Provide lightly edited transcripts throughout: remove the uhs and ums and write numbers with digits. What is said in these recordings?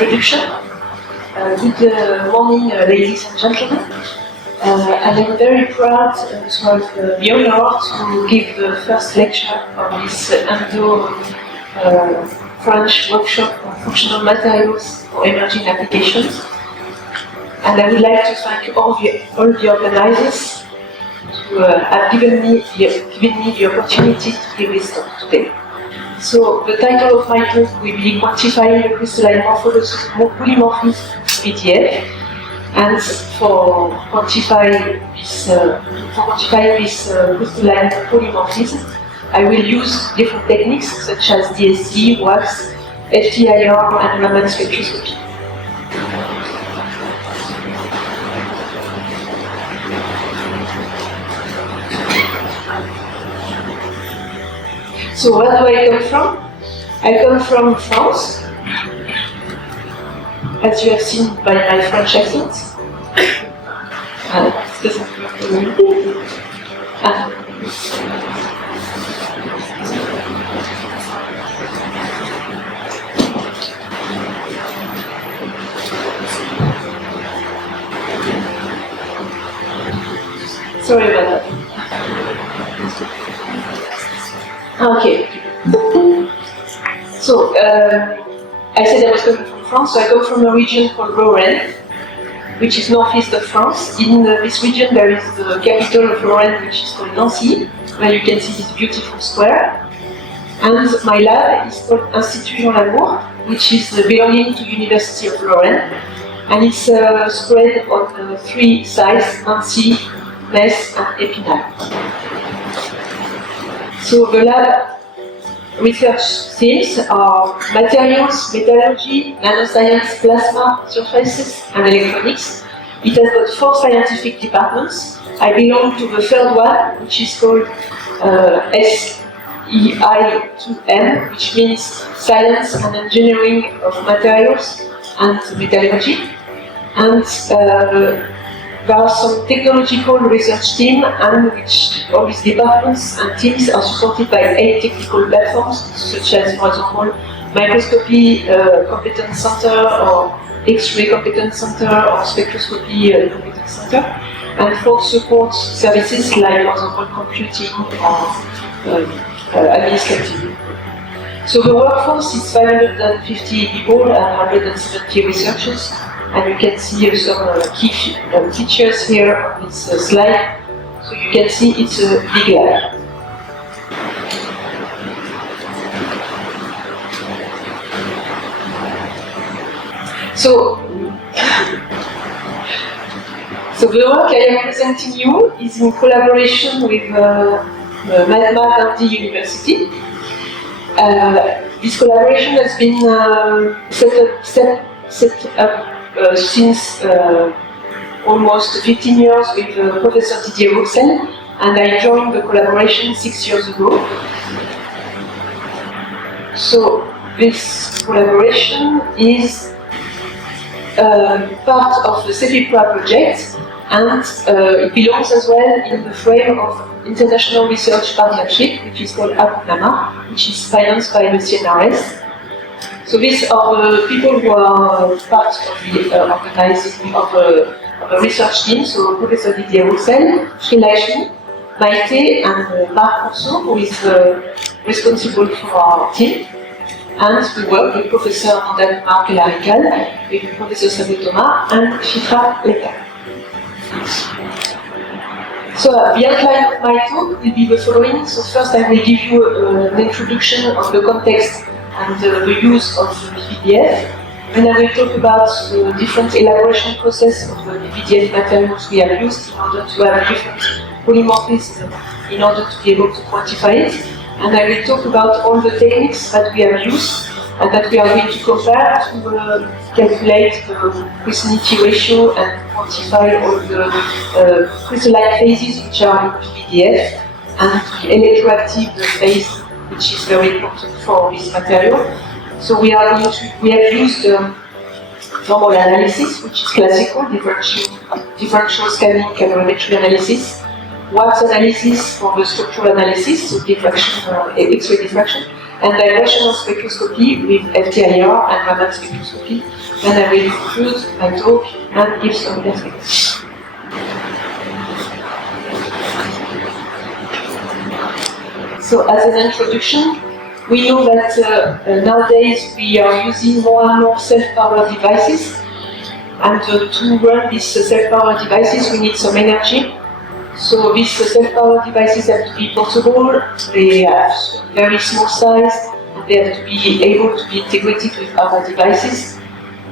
introduction. Good morning, ladies and gentlemen. And I'm very proud to have the honor to give the first lecture of this Endo French workshop on functional materials for emerging applications. And I would like to thank all the organizers to have given me the opportunity to give this talk today. So the title of my talk will be Quantifying the Crystalline Polymorphism PDF. And for quantifying this crystalline polymorphism, I will use different techniques such as DST, wax, FTIR, and Raman spectroscopy. So where do I come from? I come from France, as you have seen by my French accent. Sorry about that. Okay. So, I said I was coming from France, so I come from a region called Lorraine, which is northeast of France. In this region, there is the capital of Lorraine, which is called Nancy, where you can see this beautiful square. And my lab is called Institut Jean Lamour, which is belonging to University of Lorraine. And it's spread on 3 sites, Nancy, Metz, and Épinal. So the lab research themes are materials, metallurgy, nanoscience, plasma, surfaces, and electronics. It has got 4 scientific departments. I belong to the third one, which is called SEI2M, which means Science and Engineering of Materials and Metallurgy. And there are some technological research teams, and which all these departments and teams are supported by 8 technical platforms, such as, for example, microscopy competence center, or X-ray competence center, or spectroscopy competence center, and 4 support services like, for example, computing or administrative. So the workforce is 550 people and 170 researchers. And you can see some key features here on this slide. So you can see it's a big lab. So the work I am presenting you is in collaboration with Mahatma Gandhi University. This collaboration has been set up since almost 15 years with Professor Didier Rouxel, and I joined the collaboration 6 years ago. So this collaboration is part of the CEFIPRA project, and it belongs as well in the frame of International Research Partnership, which is called APUNAMA, which is financed by the CNRS. So these are the people who are part of the organizing of a research team. So Professor Didier Rouxel, Srilakshmi, Maite, and Marc Rousseau, who is responsible for our team. And we work with Professor Nandana Markellarikal, with Professor Sabo Thomas, and Chitra Leka. So the outline of my talk will be the following. So first I will give you an introduction of the context and the use of the PDF. Then I will talk about the different elaboration process of the PDF materials we have used in order to have different polymorphisms in order to be able to quantify it. And I will talk about all the techniques that we have used and that we are going to compare to calculate the crystallinity ratio and quantify all the crystalline phases which are in the PDF and the electroactive phase, which is very important for this material. So we have used thermal analysis, which is classical, differential scanning calorimetry analysis, wax analysis for the structural analysis, so diffraction, X-ray diffraction, and vibrational spectroscopy with FTIR and Raman spectroscopy. Then I will conclude my talk and give some perspectives. So as an introduction, we know that nowadays we are using more and more self-powered devices, and to run these self-powered devices we need some energy. So these self-powered devices have to be portable, they have very small size, and they have to be able to be integrated with other devices.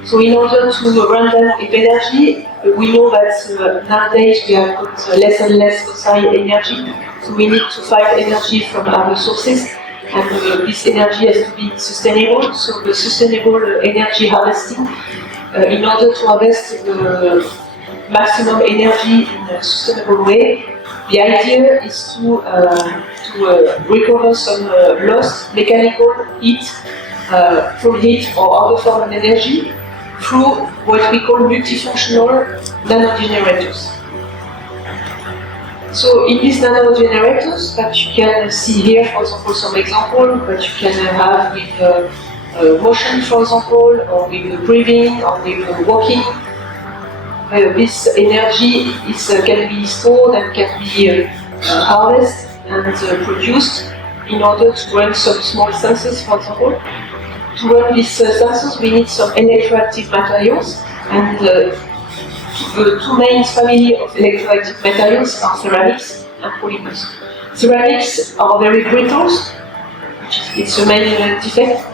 So in order to run them with energy, we know that nowadays we have got less and less fossil energy, so we need to find energy from other sources, and this energy has to be sustainable. So the sustainable energy harvesting, in order to harvest the maximum energy in a sustainable way, the idea is to recover some lost mechanical heat, full heat or other form of energy through what we call multifunctional nanogenerators. So in these nanogenerators that you can see here, for example, some example that you can have with motion, for example, or with breathing, or with walking. This energy can be stored and can be harvested and produced in order to run some small sensors, for example. To run these sensors, we need some electroactive materials, and the two main family of electroactive materials are ceramics and polymers. Ceramics are very brittle, it's the main defect,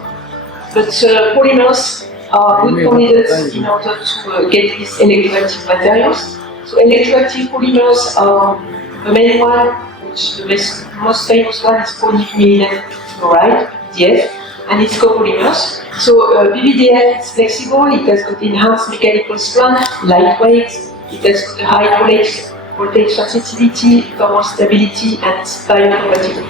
but polymers are good candidates in order to get these electroactive materials. So electroactive polymers are the main one, which the most famous one is polyvinyl chloride, PVDF, and it's copolymers. So PVDF is flexible, it has got enhanced mechanical strength, lightweight, it has got a high voltage sensitivity, thermal stability, and it's biocompatible.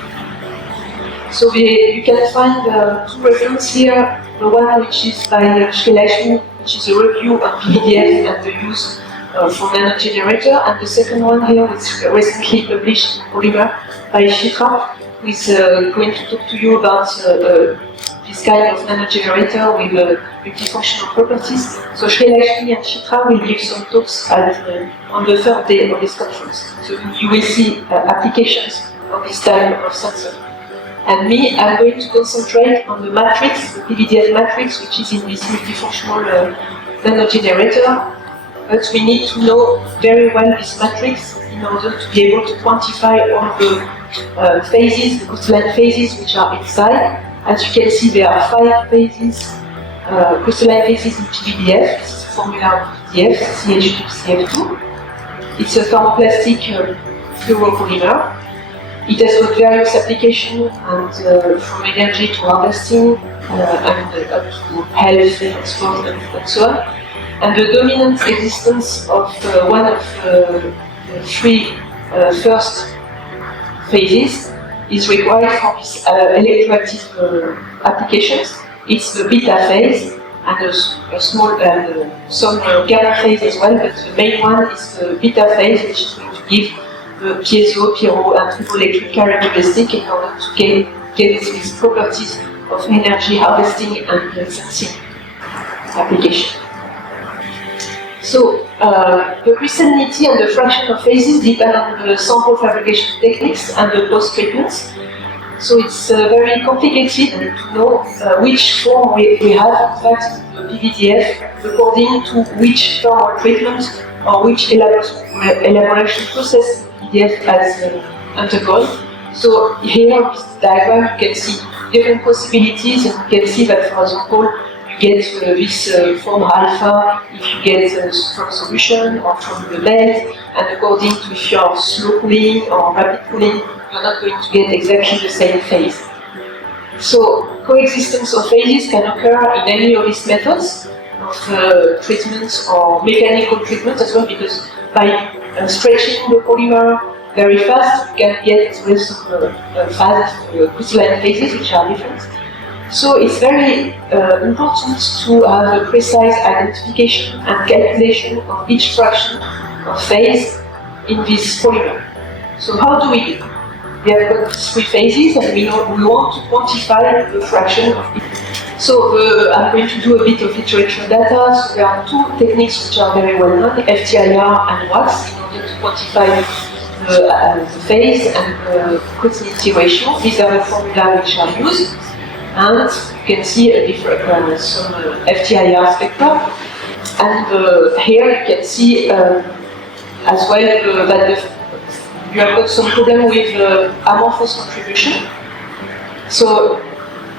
So you can find two references here. The one which is by Shrelakshmi, which is a review on PVDF and the use for nanogenerator, and the second one here, which is recently published polymer by Chitra, who is going to talk to you about this kind of nanogenerator with multifunctional properties. So Shrelakshmi and Chitra will give some talks on the third day of this conference. So you will see applications of this type of sensor. And me, I'm going to concentrate on the matrix, the PVDF matrix, which is in this multifunctional nanogenerator. But we need to know very well this matrix in order to be able to quantify all the phases, the crystalline phases which are inside. As you can see, there are 5 phases, crystalline phases in PVDF. This is the formula of PVDF, CH2CF2. It's a thermoplastic fluoropolymer. It has got various applications, and from energy to harvesting, and up to health, export, and so on. And the dominant existence of one of the 3 first phases is required for these electroactive applications. It's the beta phase and a small some gamma phase as well, but the main one is the beta phase, which is going to give the piezo, pyro, and triboelectric characteristic in order to get these properties of energy harvesting and sensing application. So the crystallinity and the fraction of phases depend on the sample fabrication techniques and the post-treatments. So it's very complicated to know which form we have, in fact, the PVDF according to which thermal treatment or which elaboration process PVDF has undergone. So here in this diagram you can see different possibilities, and you can see that, for example, you get this form alpha if you get from solution or from the bed, and according to if you are slow cooling or rapid cooling, you're not going to get exactly the same phase. So coexistence of phases can occur in any of these methods of treatments or mechanical treatment as well, because by stretching the polymer very fast, you can get with some fast crystalline phases which are different. So it's very important to have a precise identification and calculation of each fraction of phase in this polymer. So how do we do? we have got 3 phases, and we want to quantify the fraction of it. So I'm going to do a bit of literature data. So there are 2 techniques which are very well known, FTIR and WACS, in order to quantify the phase and the continuity ratio. These are the formula which are used. And you can see a different, some FTIR spectra. And here you can see as well that you have got some problem with amorphous contribution. So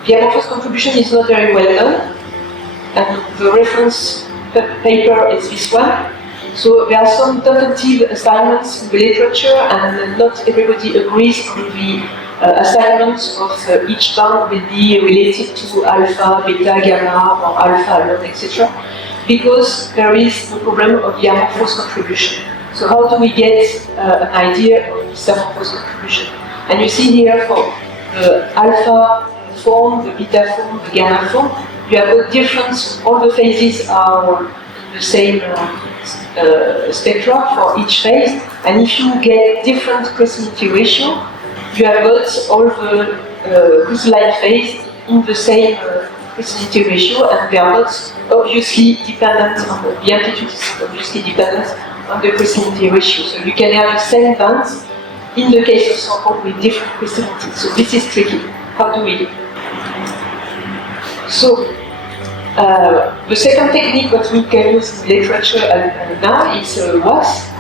the amorphous contribution is not very well done, and the reference paper is this one. So there are some tentative assignments in the literature, and not everybody agrees on the assignments of each band will be related to alpha, beta, gamma, or alpha alone, etc. Because there is the problem of the amorphous contribution. So how do we get an idea of this amorphous contribution? And you see here for the alpha form, the beta form, the gamma form, you have got different, all the phases are the same spectra for each phase, and if you get different crystallinity ratio, you have got all the crystalline phase in the same crystallinity ratio, and they are not obviously dependent on the amplitude is obviously dependent on the crystallinity ratio. So you can have the same bands in the case of sample with different crystallinity. So this is tricky. How do we do? So the second technique that we can use in literature now is WACS,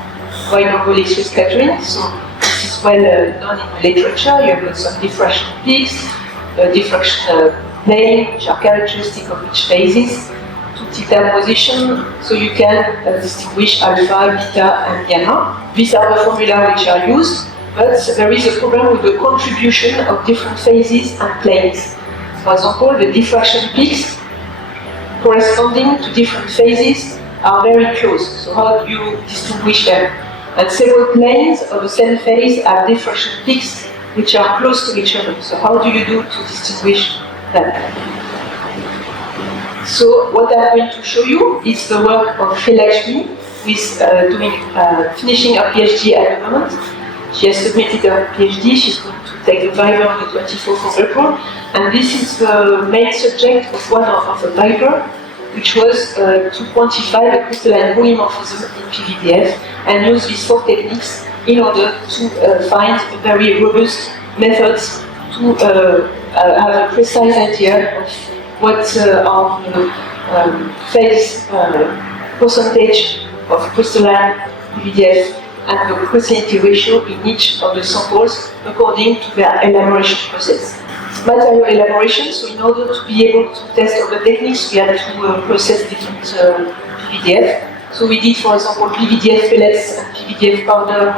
wide angle X-ray scattering. So this is well known in the literature. You have got some diffraction peaks, diffraction plane, which are characteristic of each phases, 2 theta position, so you can distinguish alpha, beta, and gamma. These are the formula which are used, but there is a problem with the contribution of different phases and planes. For example, the diffraction peaks corresponding to different phases are very close. So how do you distinguish them? And several planes of the same phase have diffraction peaks which are close to each other. So how do you do to distinguish them? So what I'm going to show you is the work of Lakshmi, who is finishing her PhD at the moment. She has submitted her PhD. She's going to take the Viva on the 24th of April. And this is the main subject of one of the paper, which was to quantify the crystalline polymorphism in PVDF and use these 4 techniques in order to find very robust methods to have a precise idea of what are the phase percentage of crystalline PVDF and the crystallinity ratio in each of the samples according to their elaboration process. Material elaboration, so in order to be able to test all the techniques, we had to process different PVDF. So we did, for example, PVDF pellets and PVDF powder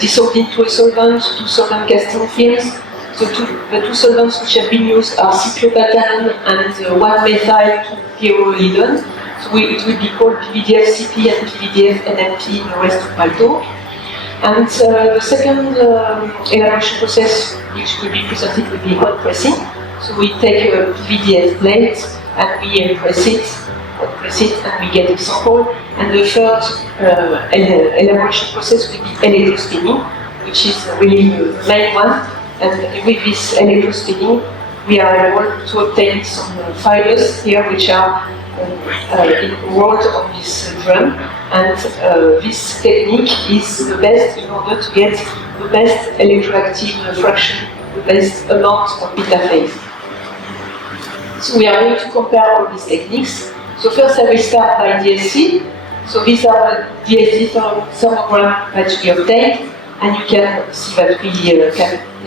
dissolved into a solvent, 2 solvent casting films. So the 2 solvents which have been used are cyclopatanone and 1-methyl-pyroledone. So it will be called PVDF CP and PVDF NMP in the rest of my talk. And the second elaboration process which will be presented will be hot pressing. So we take a PVDF plate and we press it, and we get a sample. And the third elaboration process will be electrospinning, which is really the main one. And with this electrospinning, we are able to obtain some fibers here which are enrolled on this drum. And this technique is the best in order to get the best electroactive fraction, the best amount of beta phase. So we are going to compare all these techniques. So first I will start by DSC. So these are the DSC thermogram that we obtained, and you can see that we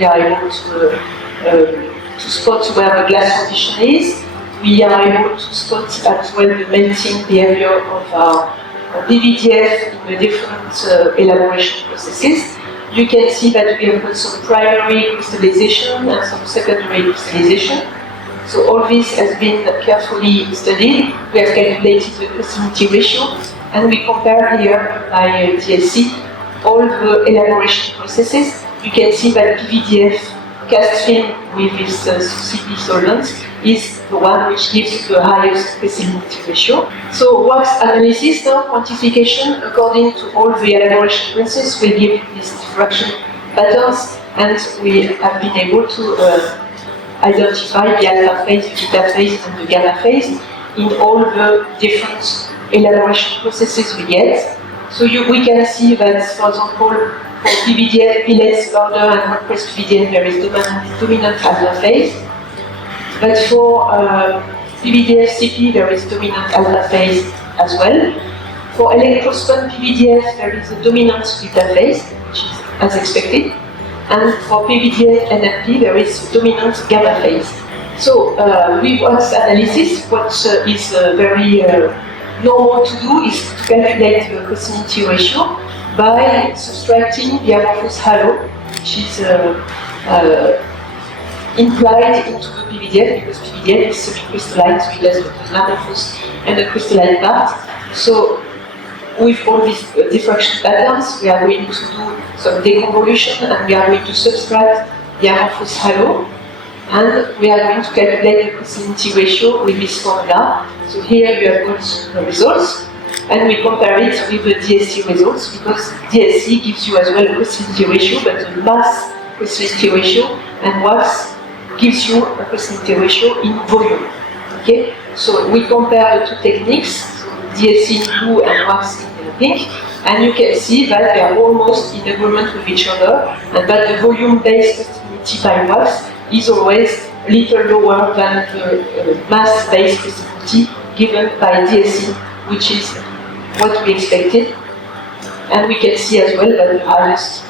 are able to spot where the glass transition is. We are able to spot as well the melting behavior of our PVDF in the different elaboration processes. You can see that we have got some primary crystallization and some secondary crystallization. So all this has been carefully studied. We have calculated the crystallinity ratio, and we compare here by DSC all the elaboration processes. You can see that PVDF cast film with this CP solvent is the one which gives the highest crystallinity ratio. So WACS analysis, now quantification according to all the elaboration processes will give these diffraction patterns and we have been able to identify the alpha phase, the beta phase, and the gamma phase in all the different elaboration processes we get. So we can see that, for example, for PVDF, pellets, powder, and hot pressed PVDF, there is dominant alpha phase. But for PVDF CP, there is dominant alpha phase as well. For electrospun PVDF, there is a dominant beta phase, which is as expected. And for PVDF NMP, there is dominant gamma phase. So with Wax analysis, what is very normal to do is to calculate the proximity ratio by subtracting the amorphous halo, which is implied into the PVDF, because PVDF is semi-crystalline, so it has the amorphous and the crystalline part. So with all these diffraction patterns, we are going to do some deconvolution, and we are going to subtract the amorphous halo, and we are going to calculate the proximity ratio with this formula. So here you have got the results, and we compare it with the DSC results, because DSC gives you as well a proximity ratio, but the mass proximity ratio, and Wax gives you a proximity ratio in volume. Okay, so we compare the two techniques, DSC in blue and Wax in pink, and you can see that they are almost in agreement with each other, and that the volume-based proximity by Wax is always a little lower than the mass-based proximity given by DSC, which is what we expected. And we can see as well that the highest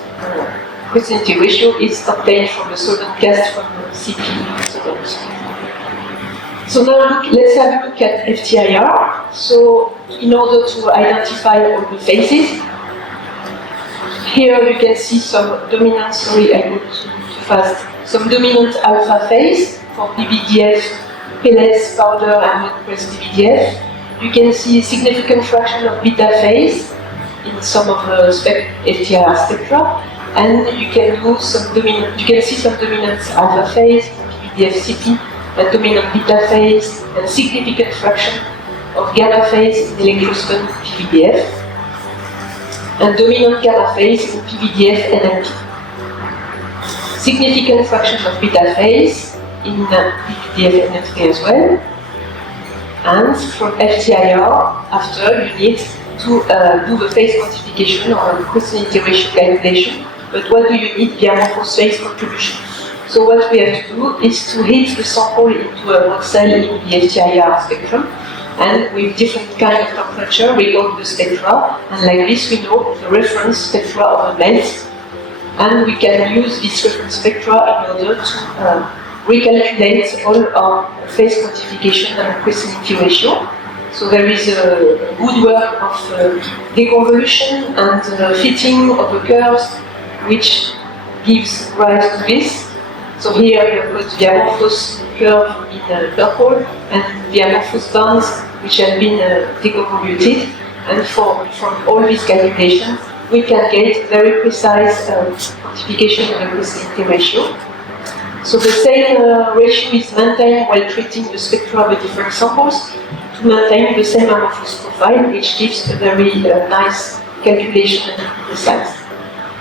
proximity ratio is obtained from the solvent cast from the CP solvent. So now let's have a look at FTIR. So in order to identify all the phases, here you can see some dominant, sorry I go too fast, some dominant alpha phase for PVDF, pellets, powder, and hot pressed PVDF. You can see a significant fraction of beta phase in some of the FTIR spectra, and you can do some dominant. You can see some dominant alpha phase, PVDF CP, a dominant beta phase, and significant fraction of gamma phase in electrospun PVDF, and dominant gamma phase in PVDF NMP. Significant fraction of beta phase in PVDF NMP as well. And from FTIR, after you need to do the phase quantification or proximity ratio calculation. But what do you need? The amorphous phase contribution. So what we have to do is to heat the sample into a one cell in the FTIR spectrum, and with different kind of temperature we go to the spectra, and like this we know the reference spectra of a melt, and we can use this reference spectra in order to recalculate all our phase quantification and proximity ratio. So there is a good work of deconvolution and fitting of the curves which gives rise to this. So here you have got the amorphous curve in purple and the amorphous bands which have been deconvoluted, and from all these calculations we can get very precise quantification of the proximity ratio. So the same ratio is maintained while treating the spectra of the different samples to maintain the same amorphous profile, which gives a very nice calculation and precise.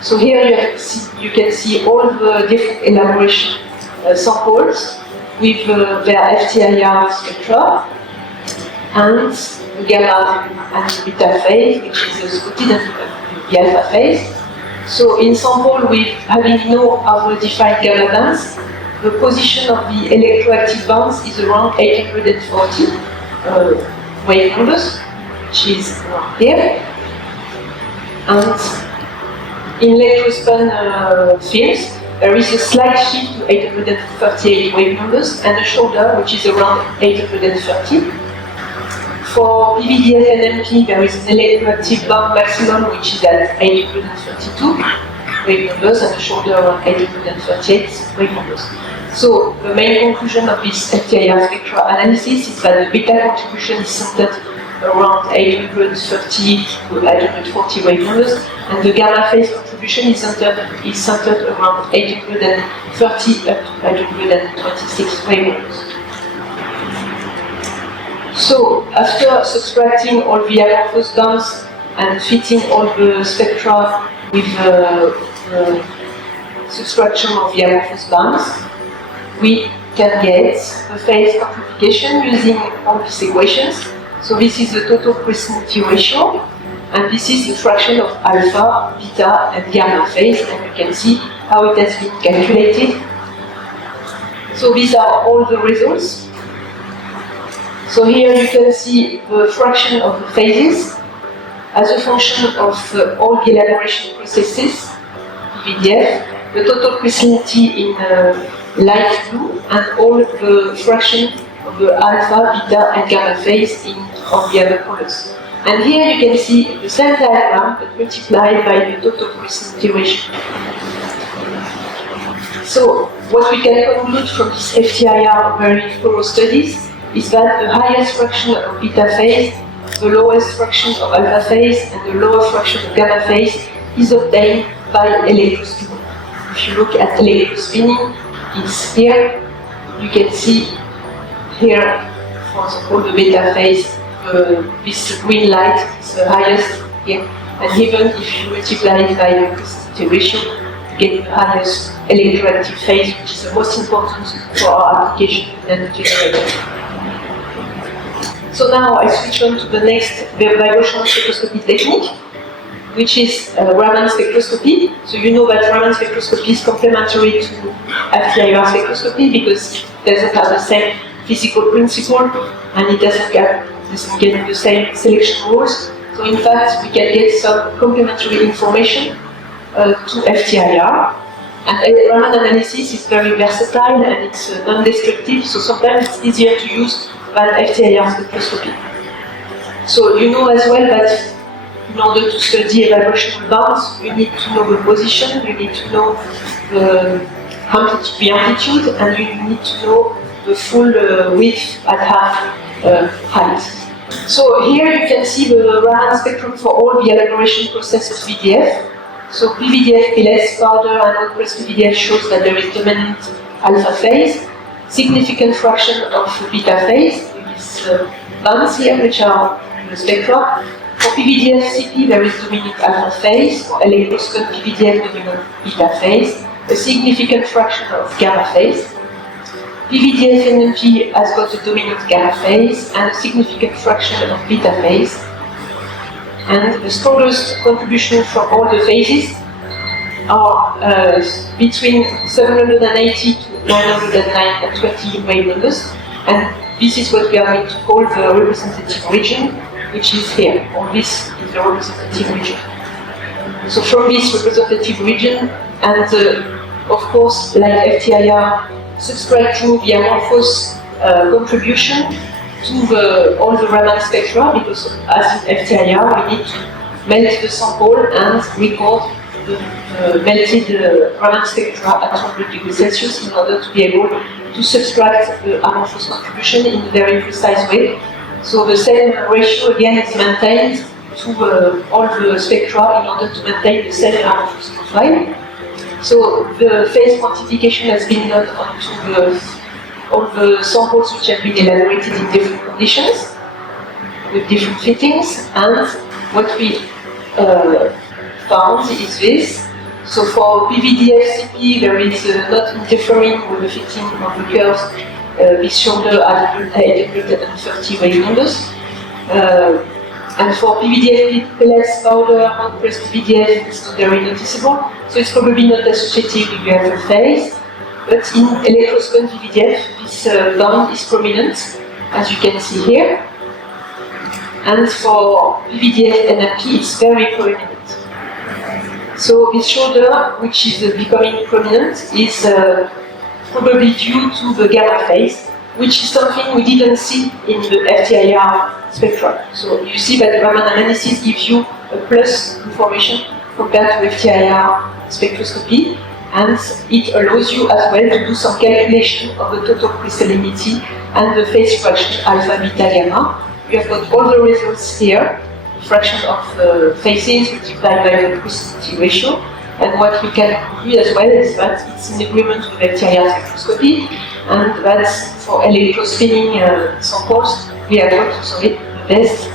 So here you can see all the different elaboration samples with their FTIR spectra and the gamma and the beta phase, which is the spotted and the alpha phase. So in sample with having no other defined gamma bands, the position of the electroactive bands is around 840 wave numbers, which is around here. And in electrospun films, there is a slight shift to 838 wave numbers and a shoulder which is around 830. For PVDF NMP, there is an electroactive band maximum which is at 832 wave numbers and a shoulder around 838 wave numbers. So the main conclusion of this FTIR spectra analysis is that the beta contribution is centered around 830 to 840 wave numbers, and the gamma phase contribution is centered around 830 up to 826 wave numbers. So after subtracting all the amorphous bands and fitting all the spectra with subtraction of the amorphous bands, we can get the phase amplification using all these equations. So this is the total crystallinity ratio, and this is the fraction of alpha, beta, and gamma phase, and you can see how it has been calculated. So these are all the results. So here you can see the fraction of the phases as a function of all the elaboration processes, PVDF, the total crystallinity in light blue, and all the fraction of the alpha, beta, and gamma phase in all the other colors. And here you can see the same diagram but multiplied by the total crystallinity ratio. So what we can conclude from this FTIR very thorough studies is that the highest fraction of beta phase, the lowest fraction of alpha phase, and the lower fraction of gamma phase is obtained by electrospinning. If you look at electrospinning, it's here. You can see here, for example, the beta phase, this green light is the highest here. And even if you multiply it by the crystallinity ratio, you get the highest electroactive phase, which is the most important for our application and generator. So now I switch on to the next vibrational spectroscopy technique, which is Raman spectroscopy. So you know that Raman spectroscopy is complementary to FTIR spectroscopy because it doesn't have the same physical principle and it doesn't get the same selection rules. So in fact, we can get some complementary information to FTIR. And Raman analysis is very versatile and it's non-destructive, so sometimes it's easier to use than FTIR spectroscopy. So you know as well that in order to study a vibrational bands, you need to know the position, you need to know the amplitude, and you need to know the full width at half height. So here you can see the Raman spectrum for all the elaboration process of PVDF. So PVDF, PLS, powder, and all-pressed PVDF shows that there is dominant alpha phase, significant fraction of beta phase, with these bands here, which are in the spectra. For PVDF CP, there is dominant alpha phase. For electrospin PVDF, dominant beta phase. A significant fraction of gamma phase. PVDF NMP has got a dominant gamma phase and a significant fraction of beta phase. And the strongest contribution from all the phases are between 780 to 920 wave numbers. And this is what we are going to call the representative region, which is here, or this is the representative region. So from this representative region, and of course, like FTIR, subtracting the amorphous contribution to all the Raman spectra, because as in FTIR, we need to melt the sample and record the melted Raman spectra at 100 degrees Celsius in order to be able to subtract the amorphous contribution in a very precise way. So the same ratio again is maintained to all the spectra in order to maintain the same amorphous profile. So the phase quantification has been done onto all the samples which have been elaborated in different conditions, with different fittings, and what we found is this. So for PVDF CP, there is not interfering with the fitting of the curves, this shoulder at 830 wave numbers. And for PVDF PLS powder, hot-pressed PVDF, it's not very noticeable, so it's probably not associated with the alpha phase. But in electrospin PVDF, this band is prominent, as you can see here. And for PVDF NMP, it's very prominent. So this shoulder, which is becoming prominent, is probably due to the gamma phase, which is something we didn't see in the FTIR spectra. So you see that Raman analysis gives you a plus information compared to FTIR spectroscopy, and it allows you as well to do some calculation of the total crystallinity and the phase fraction alpha, beta, gamma. You have got all the results here, the fraction of phases multiplied by the crystallinity ratio. And what we can conclude as well is that it's in agreement with FTIR spectroscopy, and that for electrospinning samples, we have got the best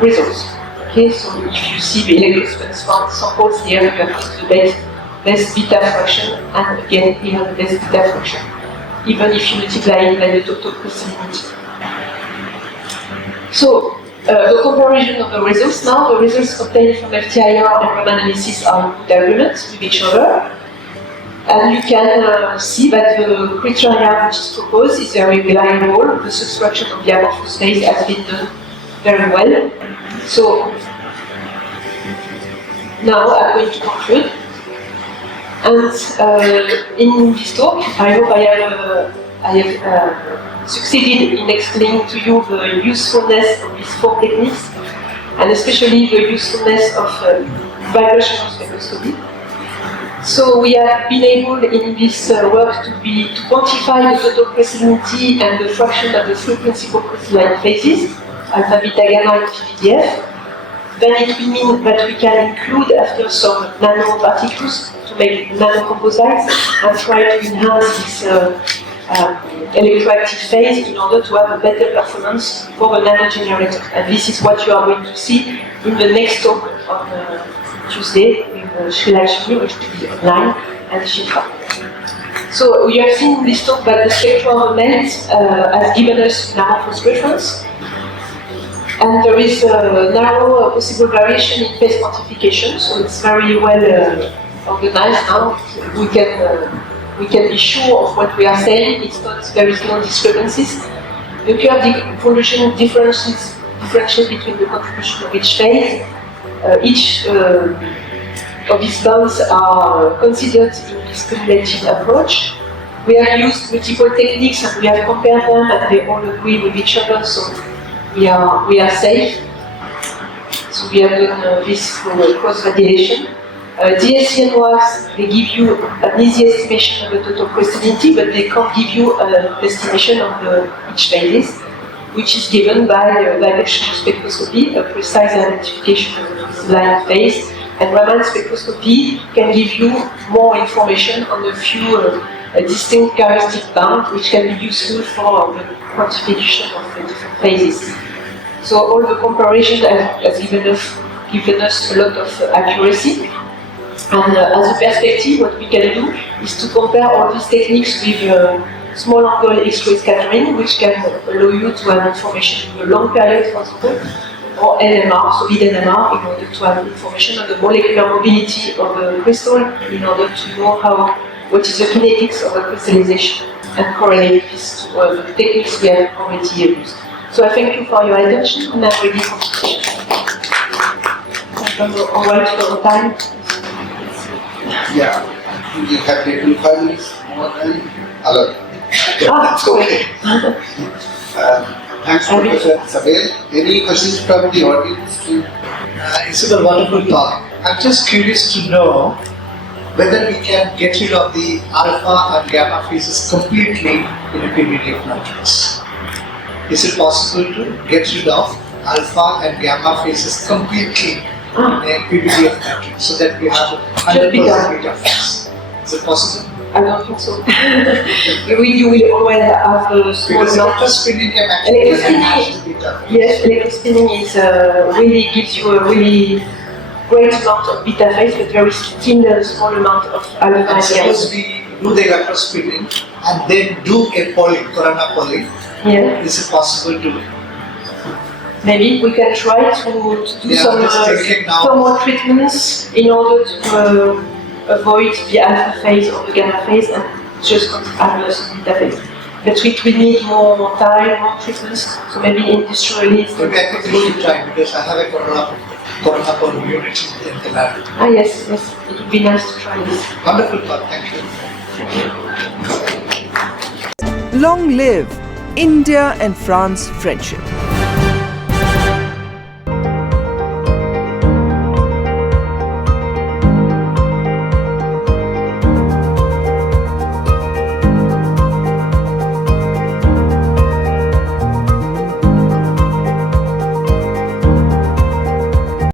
results. Okay, so if you see the electrospin samples here, you have got the best best beta fraction, and again we have the best beta fraction, even if you multiply it by the total crystallinity. So the comparison of the results now, the results obtained from FTIR and Raman analysis are in good agreement with each other. And you can see that the criteria which is proposed is very reliable. The subtraction of the amorphous phase has been done very well. So now I'm going to conclude. And in this talk, I hope I have succeeded in explaining to you the usefulness of these 4 techniques, and especially the usefulness of vibrational spectroscopy. So we have been able in this work to quantify the total crystallinity and the fraction of the 3 principal crystalline phases, alpha, beta, gamma, and PVDF. Then it will mean that we can include after some nanoparticles to make nanocomposites and try to enhance this electroactive phase in order to have a better performance for the nanogenerator. And this is what you are going to see in the next talk on Tuesday with Sri Lakshmi, which will be online, and Shilpa. So we have seen in this talk that the spectral melt has given us amorphous reference, and there is a narrow possible variation in phase quantification, so it's very well organized now. We can be sure of what we are saying. There is no discrepancies. The curve evolution differentiates between the contribution of each phase. Each of these bands are considered in this cumulative approach. We have used multiple techniques and we have compared them, and they all agree with each other, so we are safe. So we have done this through cross-validation. DSC and WACS, they give you an easy estimation of the total crystallinity, but they can't give you an estimation of each phases, which is given by vibrational spectroscopy, a precise identification of the crystalline phase, and Raman spectroscopy can give you more information on a few distinct characteristic bands, which can be useful for the quantification of the different phases. So all the comparison has given us a lot of accuracy. And as a perspective, what we can do is to compare all these techniques with small angle X-ray scattering, which can allow you to have information in a long period, for example, or NMR, solid NMR, in order to have information on the molecular mobility of the crystal, in order to know what is the kinetics of the crystallization, and correlate this to the techniques we have already used. So I thank you for your attention, and I'm ready for questions. All right for the time. Yeah, you have taken 5 minutes more than allowed. That's okay. Thanks, Professor Sabel. Any questions from the audience? It's a wonderful talk. I'm just curious to know whether we can get rid of the alpha and gamma phases completely in a PVDF matrix. Is it possible to get rid of alpha and gamma phases completely in a PVDF matrix so that we have 100% beta phase? Is it possible? I don't think so. You will always have a small Because amount. electrospinning can actually enhance the beta phase. Yes, electrospinning is really gives you a really great amount of beta phase, but very still a small amount of alpha And and suppose gamma. we do the electrospinning and then do a polling, corona polling, Yeah. is it possible to? Maybe we can try to do Yeah, some just thinking now. thermal treatments in order to avoid the alpha phase or the gamma phase and just have some beta phase. But we need more time, more treatments, so maybe industrially it's Maybe I could really try because I have a corona polling unit in the lab. Ah yes, it would be nice to try this. Wonderful talk, thank you. Long live India and France friendship.